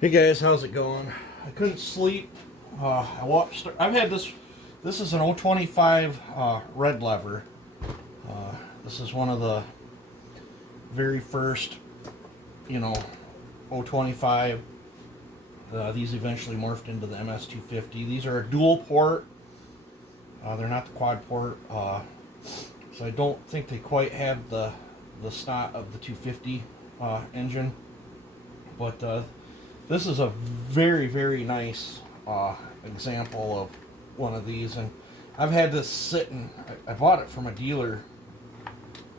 Hey guys, how's it going? I couldn't sleep. I watched. I've had this. This is an 025 red lever. This is one of the very first, you know, 025. These eventually morphed into the MS250. These are a dual port. They're not the quad port. So I don't think they quite have the snot of the 250 engine, but this is a very, very nice example of one of these, and I've had this sitting. I bought it from a dealer,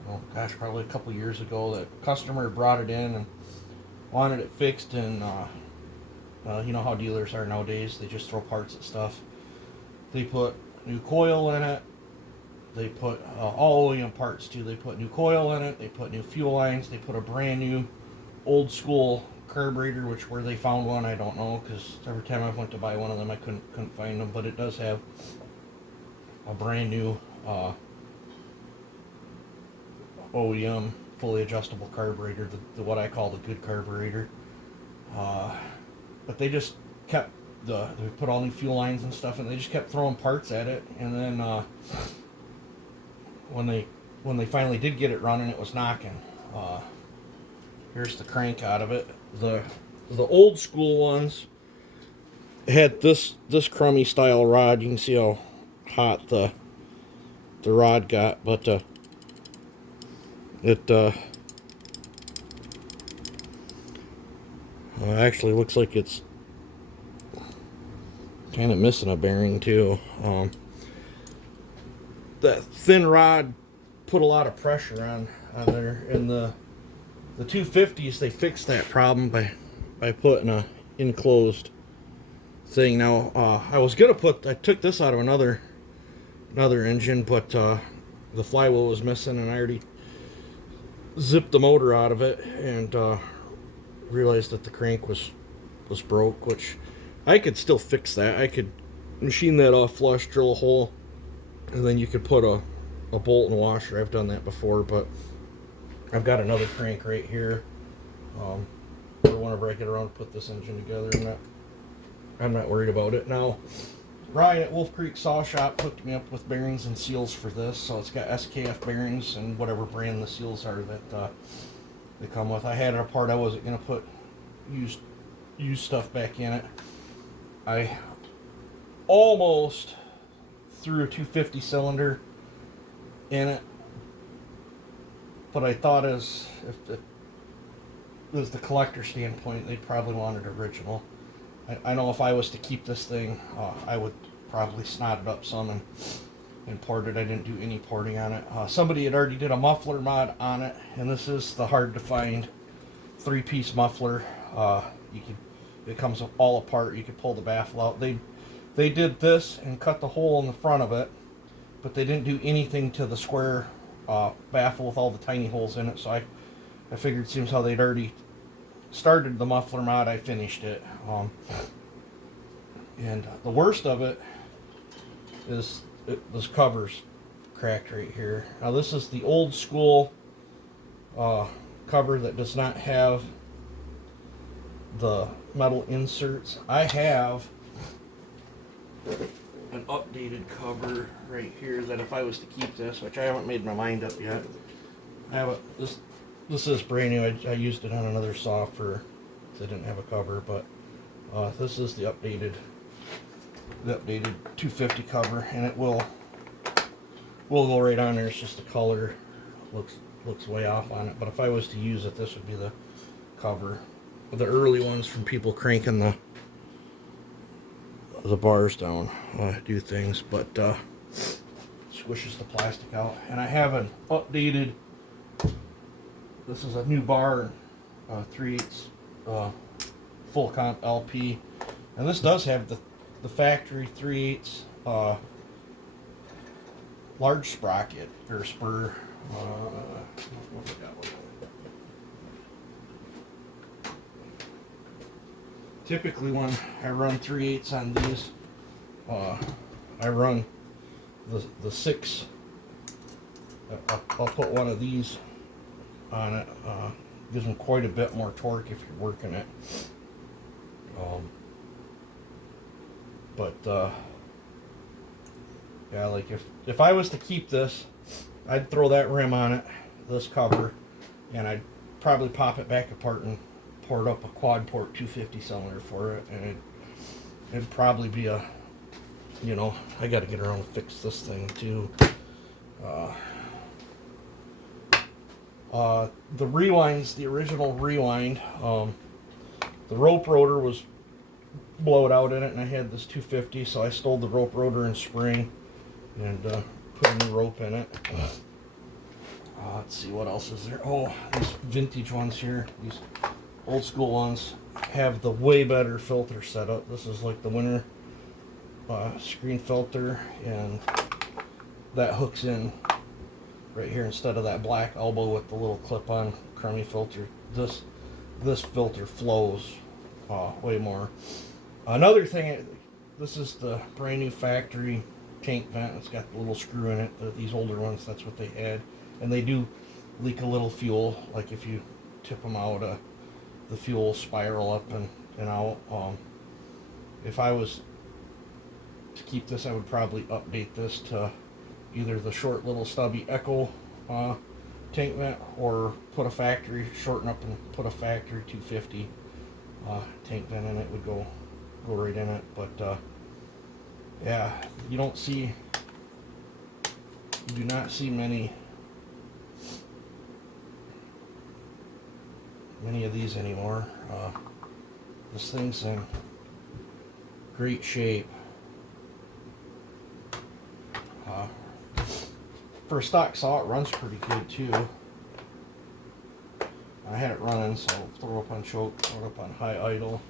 oh gosh, probably a couple years ago. The customer brought it in and wanted it fixed, and you know how dealers are nowadays. They just throw parts at stuff. They put new coil in it. They put all OEM parts too. They put new coil in it. They put new fuel lines. They put a brand new old school carburetor, which where they found one I don't know, because every time I went to buy one of them I couldn't find them. But it does have a brand new OEM fully adjustable carburetor, the what I call the good carburetor. But they just kept they put all new fuel lines and stuff, and they just kept throwing parts at it. And then when they finally did get it running, it was knocking. Here's the crank out of it. The old school ones had this crummy style rod. You can see how hot the rod got, but it actually looks like it's kind of missing a bearing too. That thin rod put a lot of pressure on there, and the 250s, they fixed that problem by putting a enclosed thing. Now I took this out of another engine, but the flywheel was missing, and I already zipped the motor out of it, and realized that the crank was broke, which I could still fix that. I could machine that off flush, drill a hole, and then you could put a bolt and washer. I've done that before, but I've got another crank right here. Whenever I get around to put this engine together, I'm not worried about it. Now, Ryan at Wolf Creek Saw Shop hooked me up with bearings and seals for this, so it's got SKF bearings and whatever brand the seals are that they come with. I had it apart. I wasn't gonna put used stuff back in it. I almost threw a 250 cylinder in it, but I thought as the collector standpoint, they probably wanted original. I know if I was to keep this thing, I would probably snot it up some and port it. I didn't do any porting on it. Somebody had already did a muffler mod on it, and this is the hard to find 3-piece muffler. It comes all apart. You could pull the baffle out. They did this and cut the hole in the front of it, but they didn't do anything to the square baffle with all the tiny holes in it. So I figured, seems how they'd already started the muffler mod, I finished it. And the worst of it is this cover's cracked right here. Now this is the old school cover that does not have the metal inserts. I have an updated cover right here that if I was to keep this, which I haven't made my mind up yet, I have this is brand new. I used it on another saw for, they didn't have a cover, but this is the updated 250 cover, and it will go right on there. It's just the color looks way off on it, but if I was to use it, this would be the cover. The early ones from people cranking the bars down, do things, but squishes the plastic out. And I have an updated, this is a new bar, 3/8 full comp LP, and this does have the factory 3/8 large sprocket or spur. I forgot what it was. Typically when I run 3/8 on these, I run the 6. I'll put one of these on it. Gives them quite a bit more torque if you're working it. But yeah, like if I was to keep this, I'd throw that rim on it, this cover, and I'd probably pop it back apart and port up a quad port 250 cylinder for it, and it'd probably be a, you know, I got to get around and fix this thing too. The rewinds, the original rewind, the rope rotor was blowed out in it, and I had this 250, so I stole the rope rotor and spring and put a new rope in it. Let's see what else is there. Oh, these vintage ones here, these old school ones have the way better filter setup. This is like the winter screen filter, and that hooks in right here instead of that black elbow with the little clip-on crummy filter. This filter flows way more. Another thing, this is the brand new factory tank vent. It's got the little screw in it. These older ones, that's what they had, and they do leak a little fuel. Like if you tip them out, the fuel will spiral up and out. If I was to keep this, I would probably update this to either the short little stubby Echo tank vent, or put a factory, shorten up and put a factory 250 tank vent in it. Would go right in it. But yeah, you do not see many of these anymore. This thing's in great shape. For a stock saw, it runs pretty good too. I had it running, so I'll throw it up on choke, throw it up on high idle.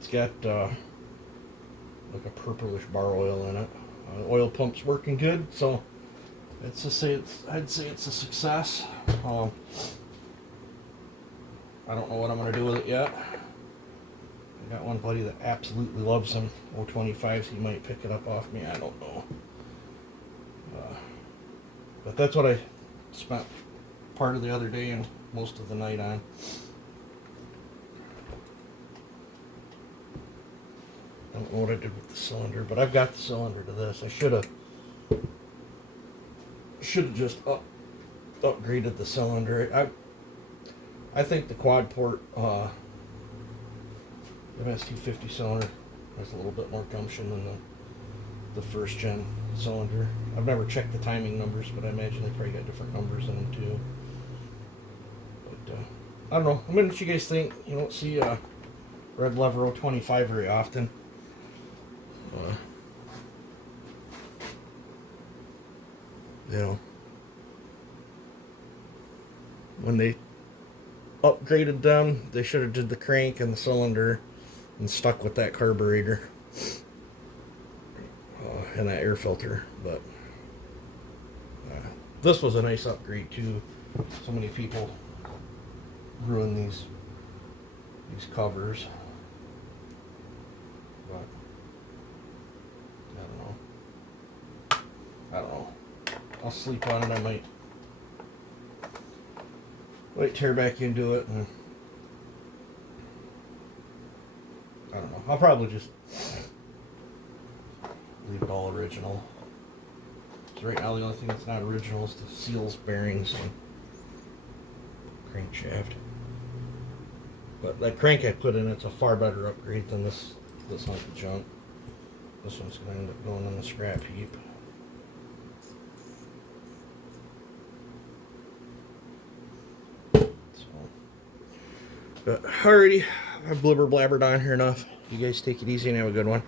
It's got like a purplish bar oil in it. The oil pump's working good, so I'd say it's a success. I don't know what I'm going to do with it yet. I got one buddy that absolutely loves them 025s. He might pick it up off me. I don't know. But that's what I spent part of the other day and most of the night on. I don't know what I did with the cylinder, but I've got the cylinder to this. I should have just upgraded the cylinder. I think the quad port MS250 cylinder has a little bit more gumption than the first gen cylinder. I've never checked the timing numbers, but I imagine they probably got different numbers in them too. But I don't know. I mean, what you guys think? You don't see Red Lever 025 very often. You know, when they upgraded them, they should have did the crank and the cylinder and stuck with that carburetor and that air filter. But this was a nice upgrade too. So many people ruin these covers. But I don't know. I'll sleep on it. I might tear back into it, and I don't know. I'll probably just leave it all original. So right now the only thing that's not original is the seals, bearings, and crankshaft. But that crank I put in, it's a far better upgrade than this hunk of junk. This one's going to end up going in the scrap heap. But alrighty, I've blibber blabbered on here enough. You guys take it easy and have a good one.